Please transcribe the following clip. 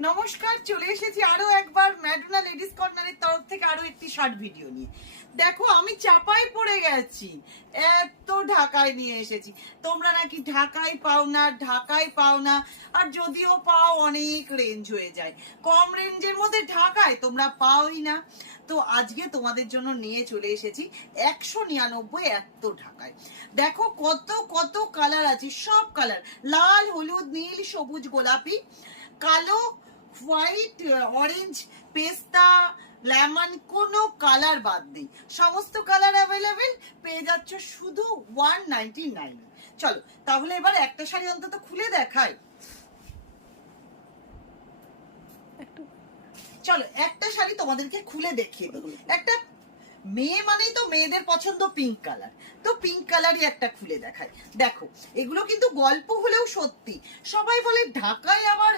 নমস্কার, চলে এসেছি আরো একবার ম্যাডোনা লেডিস কর্নারের তরফ থেকে আরো একটি শর্ট ভিডিও নিয়ে। দেখো আমি চাপাই পড়ে গেছি, এত ঢাকায় নিয়ে এসেছি। তোমরা নাকি ঢাকায় পাও না, আর যদিও পাও অনেক রেঞ্জ হয়ে যায়। কম রেঞ্জের মধ্যে ঢাকায় তোমরা পাওই না। তো আজকে তোমাদের জন্য নিয়ে চলে এসেছি 199 এত ঢাকায়। দেখো কত কত কালার আছে, সব কালার, লাল, হলুদ, নীল, সবুজ, গোলাপি, কালো, হোয়াইট, অরেঞ্জ, পেস্তা, লেমন, কোনো কালার বাদ নেই। সমস্ত কালার অ্যাভেলেবেল পেয়ে যাচ্ছ শুধু 199। চলো তাহলে এবার একটা শাড়ি অন্তত খুলে দেখাই। চলো একটা শাড়ি তোমাদেরকে খুলে দেখিয়ে দিই। একটা মেয়ে মানেই তো মেয়েদের পছন্দ পিঙ্ক কালার, তো পিঙ্ক কালারই একটা খুলে দেখাই। দেখো এগুলো কিন্তু গল্প হলেও সত্যি। সবাই বলে ঢাকায় আবার